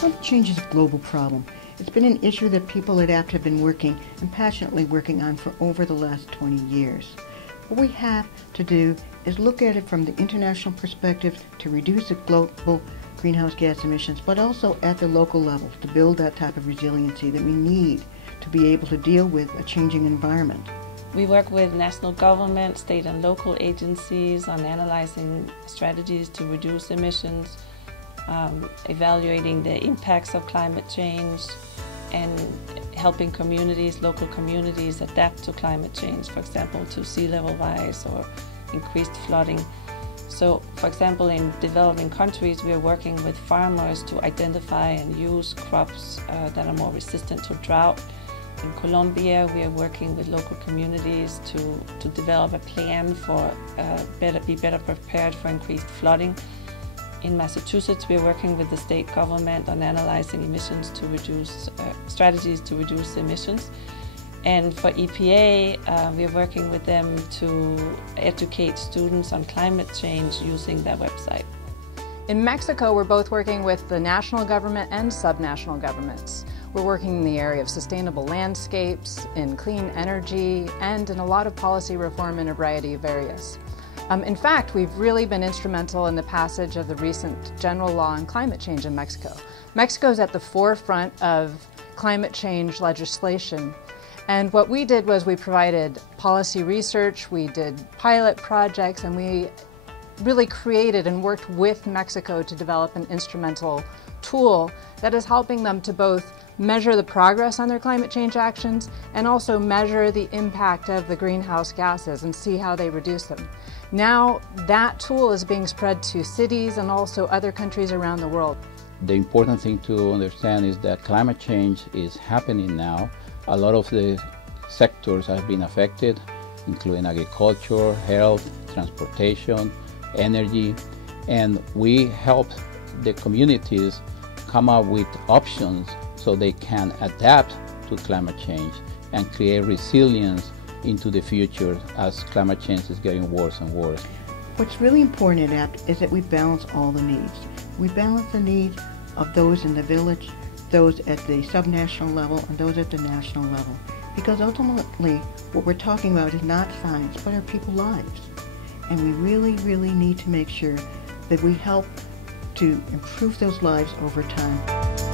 Climate change is a global problem. It's been an issue that people at Abt have been working and passionately working on for over the last 20 years. What we have to do is look at it from the international perspective to reduce the global greenhouse gas emissions, but also at the local level to build that type of resiliency that we need to be able to deal with a changing environment. We work with national government, state and local agencies on analyzing strategies to reduce emissions, evaluating the impacts of climate change, and helping communities, local communities, adapt to climate change, for example, to sea level rise or increased flooding. So, for example, in developing countries, we are working with farmers to identify and use crops that are more resistant to drought. In Colombia, we are working with local communities to develop a plan for be better prepared for increased flooding. In Massachusetts, we are working with the state government on analyzing emissions to reduce strategies to reduce emissions. And for EPA, we are working with them to educate students on climate change using their website. In Mexico, we're both working with the national government and subnational governments. We're working in the area of sustainable landscapes, in clean energy, and in a lot of policy reform in a variety of areas. In fact, we've really been instrumental in the passage of the recent general law on climate change in Mexico. Mexico is at the forefront of climate change legislation. And what we did was we provided policy research, we did pilot projects, and we really created and worked with Mexico to develop an instrumental tool that is helping them to both measure the progress on their climate change actions and also measure the impact of the greenhouse gases and see how they reduce them. Now that tool is being spread to cities and also other countries around the world. The important thing to understand is that climate change is happening now. A lot of the sectors have been affected, including agriculture, health, transportation, energy, and we help the communities come up with options so they can adapt to climate change and create resilience into the future as climate change is getting worse and worse. What's really important at Abt is that we balance all the needs. We balance the needs of those in the village, those at the subnational level, and those at the national level. Because ultimately, what we're talking about is not science, but our people's lives. And we really, really need to make sure that we help to improve those lives over time.